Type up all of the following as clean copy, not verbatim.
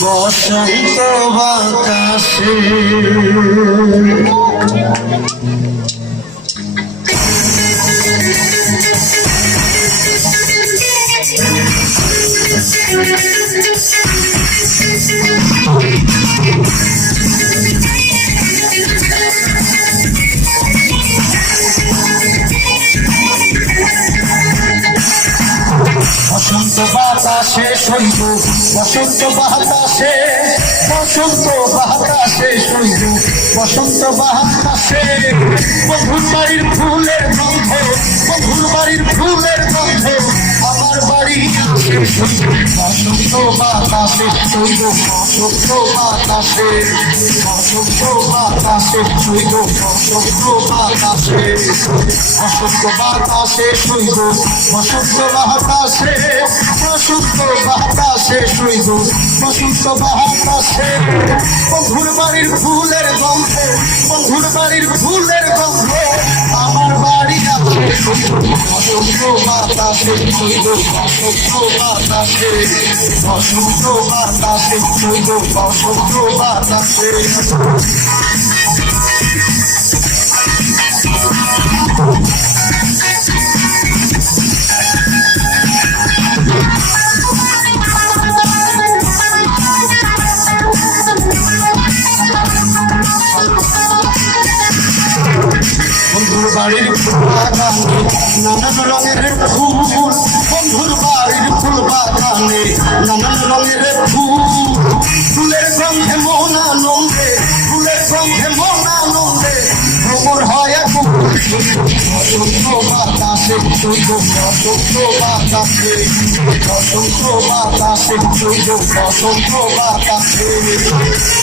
বসন্ত বাতাসে বসন্ত বাতাসে শৈব বসন্ত বাতাসে বসন্ত বাতাসে শৈব বসন্ত বাতাসে বন্ধুর বাড়ির ফুলের গন্ধ বন্ধুর বাড়ির ফুলের গন্ধ আমার বাড়ি বসন্ত বাতাসে শৈব বসন্ত বাতাসে বসন্ত বাতাসে শৈব বসন্ত বাতাসে বসন্ত বাতাসে শৈব বসন্ত বাতাসে বসন্ত বাতাসে শৈব বসন্ত বাতাসে বন্ধুর বাড়ির ফুলের গন্ধ বন্ধুর বাড়ির ফুলের গন্ধ আমার বাড়ি আছে বসন্ত বাতাসে শৈব বসন্ত বাতাসে বসন্ত বাতাসে শৈব বসন্ত বাতাসে বন্ধুর বাড়ির ফুল বাগানে নানান রঙের ফুল বন্ধুর বাড়ির ফুল বাগানে নানান রঙের ফুল ফুলের গন্ধে মন আনন্দে ফুলের গন্ধে মন আনন্দে ভ্রমর হয় বসন্ত বাতাসে শৈব বসন্ত বাতাসে বসন্ত বাতাসে শৈব বসন্ত বাতাসে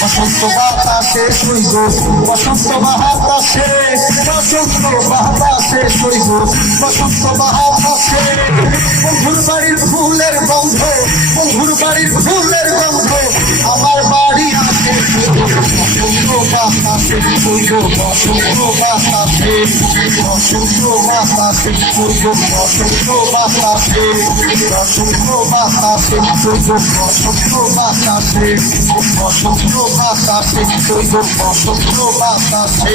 বসন্ত বাতাসে শৈব বসন্ত বাতাসে বসন্ত বাতাসে শৈব বসন্ত বাতাসে বন্ধুর বাড়ির ফুলের গন্ধ বন্ধুর বাড়ির ফুলের গন্ধ আমার বাড়ি আছে বসন্ত বাতাসে শৈব বসন্ত বাতাসে বসন্ত বাতাসে শৈব বসন্ত বাতাসে বসন্ত বাতাসে শৈব বসন্ত বাতাসে বসন্ত বাতাসে শৈব বসন্ত বাতাসে